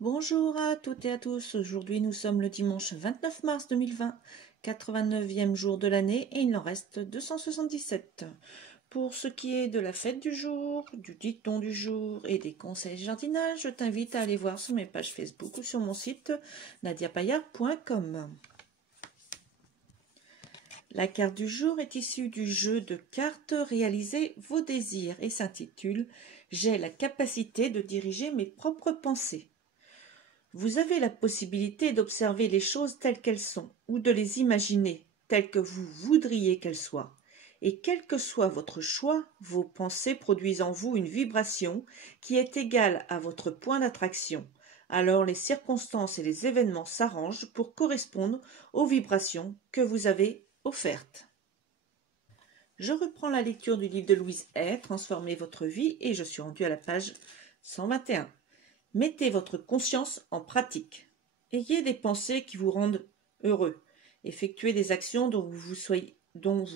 Bonjour à toutes et à tous. Aujourd'hui, nous sommes le dimanche 29 mars 2020, 89e jour de l'année et il en reste 277. Pour ce qui est de la fête du jour, du dicton du jour et des conseils jardinage, je t'invite à aller voir sur mes pages Facebook ou sur mon site nadiapayard.com. La carte du jour est issue du jeu de cartes Réaliser vos désirs et s'intitule « J'ai la capacité de diriger mes propres pensées ». Vous avez la possibilité d'observer les choses telles qu'elles sont ou de les imaginer telles que vous voudriez qu'elles soient. Et quel que soit votre choix, vos pensées produisent en vous une vibration qui est égale à votre point d'attraction. Alors les circonstances et les événements s'arrangent pour correspondre aux vibrations que vous avez offertes. Je reprends la lecture du livre de Louise Hay, Transformez votre vie, et je suis rendue à la page 121. Mettez votre conscience en pratique. Ayez des pensées qui vous rendent heureux. Effectuez des actions dont vous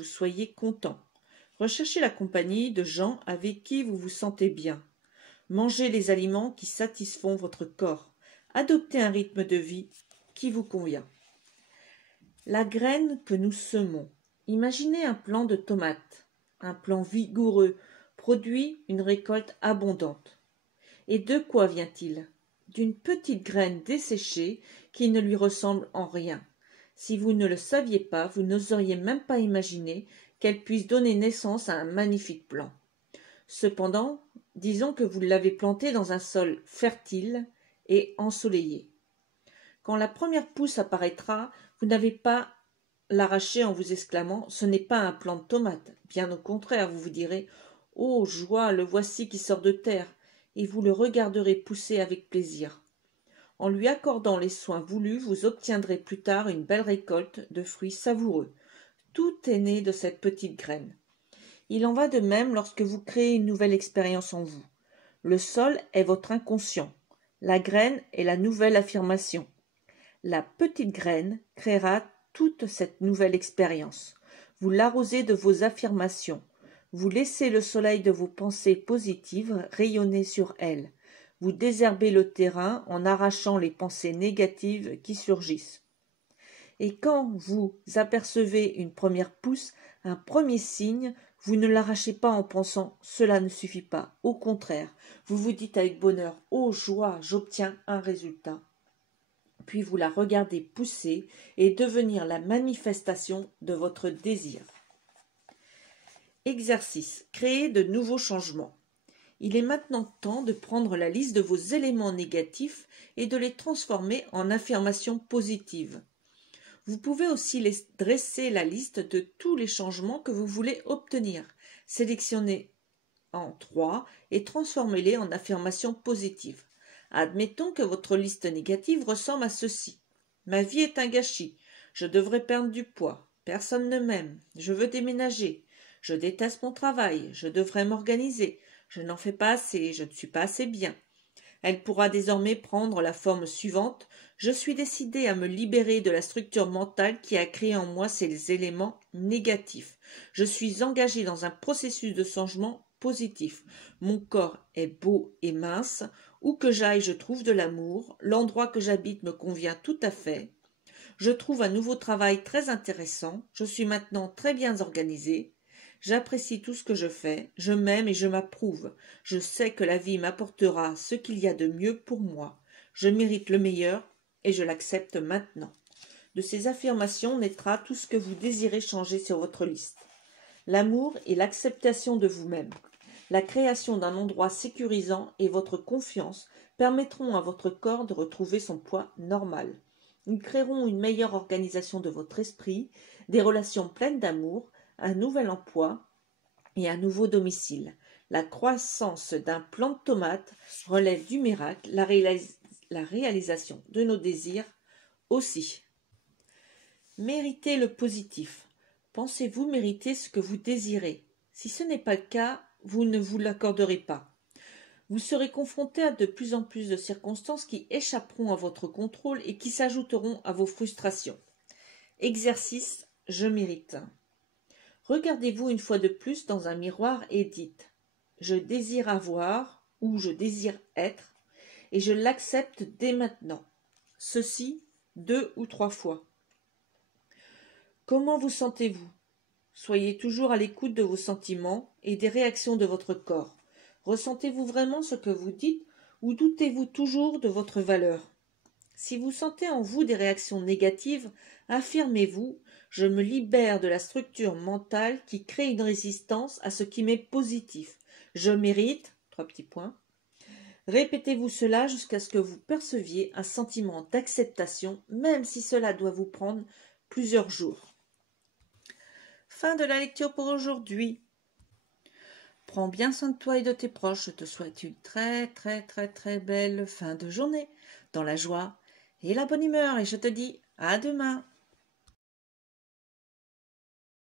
soyez content. Recherchez la compagnie de gens avec qui vous vous sentez bien. Mangez les aliments qui satisfont votre corps. Adoptez un rythme de vie qui vous convient. La graine que nous semons. Imaginez un plant de tomates. Un plant vigoureux produit une récolte abondante. Et de quoi vient-il? D'une petite graine desséchée qui ne lui ressemble en rien. Si vous ne le saviez pas, vous n'oseriez même pas imaginer qu'elle puisse donner naissance à un magnifique plant. Cependant, disons que vous l'avez planté dans un sol fertile et ensoleillé. Quand la première pousse apparaîtra, vous n'avez pas l'arracher en vous exclamant « Ce n'est pas un plant de tomate ». Bien au contraire, vous vous direz « Oh, joie, le voici qui sort de terre ». Et vous le regarderez pousser avec plaisir. En lui accordant les soins voulus, vous obtiendrez plus tard une belle récolte de fruits savoureux. Tout est né de cette petite graine. Il en va de même lorsque vous créez une nouvelle expérience en vous. Le sol est votre inconscient. La graine est la nouvelle affirmation. La petite graine créera toute cette nouvelle expérience. Vous l'arrosez de vos affirmations. Vous laissez le soleil de vos pensées positives rayonner sur elle. Vous désherbez le terrain en arrachant les pensées négatives qui surgissent. Et quand vous apercevez une première pousse, un premier signe, vous ne l'arrachez pas en pensant « cela ne suffit pas ». Au contraire, vous vous dites avec bonheur « oh joie, j'obtiens un résultat ». Puis vous la regardez pousser et devenir la manifestation de votre désir. Exercice. Créer de nouveaux changements. Il est maintenant temps de prendre la liste de vos éléments négatifs et de les transformer en affirmations positives. Vous pouvez aussi dresser la liste de tous les changements que vous voulez obtenir. Sélectionnez en 3 et transformez-les en affirmations positives. Admettons que votre liste négative ressemble à ceci. Ma vie est un gâchis. Je devrais perdre du poids. Personne ne m'aime. Je veux déménager. Je déteste mon travail. Je devrais m'organiser. Je n'en fais pas assez. Je ne suis pas assez bien. Elle pourra désormais prendre la forme suivante. Je suis décidé à me libérer de la structure mentale qui a créé en moi ces éléments négatifs. Je suis engagé dans un processus de changement positif. Mon corps est beau et mince. Où que j'aille, je trouve de l'amour. L'endroit que j'habite me convient tout à fait. Je trouve un nouveau travail très intéressant. Je suis maintenant très bien organisé. J'apprécie tout ce que je fais. Je m'aime et je m'approuve. Je sais que la vie m'apportera ce qu'il y a de mieux pour moi. Je mérite le meilleur et je l'accepte maintenant. De ces affirmations naîtra tout ce que vous désirez changer sur votre liste. L'amour et l'acceptation de vous-même. La création d'un endroit sécurisant et votre confiance permettront à votre corps de retrouver son poids normal. Ils créeront une meilleure organisation de votre esprit, des relations pleines d'amour, un nouvel emploi et un nouveau domicile. La croissance d'un plant de tomate relève du miracle, la réalisation de nos désirs aussi. Méritez le positif. Pensez-vous mériter ce que vous désirez? Si ce n'est pas le cas, vous ne vous l'accorderez pas. Vous serez confronté à de plus en plus de circonstances qui échapperont à votre contrôle et qui s'ajouteront à vos frustrations. Exercice, je mérite. Regardez-vous une fois de plus dans un miroir et dites « Je désire avoir » ou « Je désire être » et je l'accepte dès maintenant. Ceci 2 ou 3 fois. Comment vous sentez-vous? Soyez toujours à l'écoute de vos sentiments et des réactions de votre corps. Ressentez-vous vraiment ce que vous dites ou doutez-vous toujours de votre valeur? Si vous sentez en vous des réactions négatives, affirmez-vous « Je me libère de la structure mentale qui crée une résistance à ce qui m'est positif. Je mérite… » Répétez-vous cela jusqu'à ce que vous perceviez un sentiment d'acceptation, même si cela doit vous prendre plusieurs jours. Fin de la lecture pour aujourd'hui. Prends bien soin de toi et de tes proches. Je te souhaite une très belle fin de journée, dans la joie et la bonne humeur. Et je te dis à demain.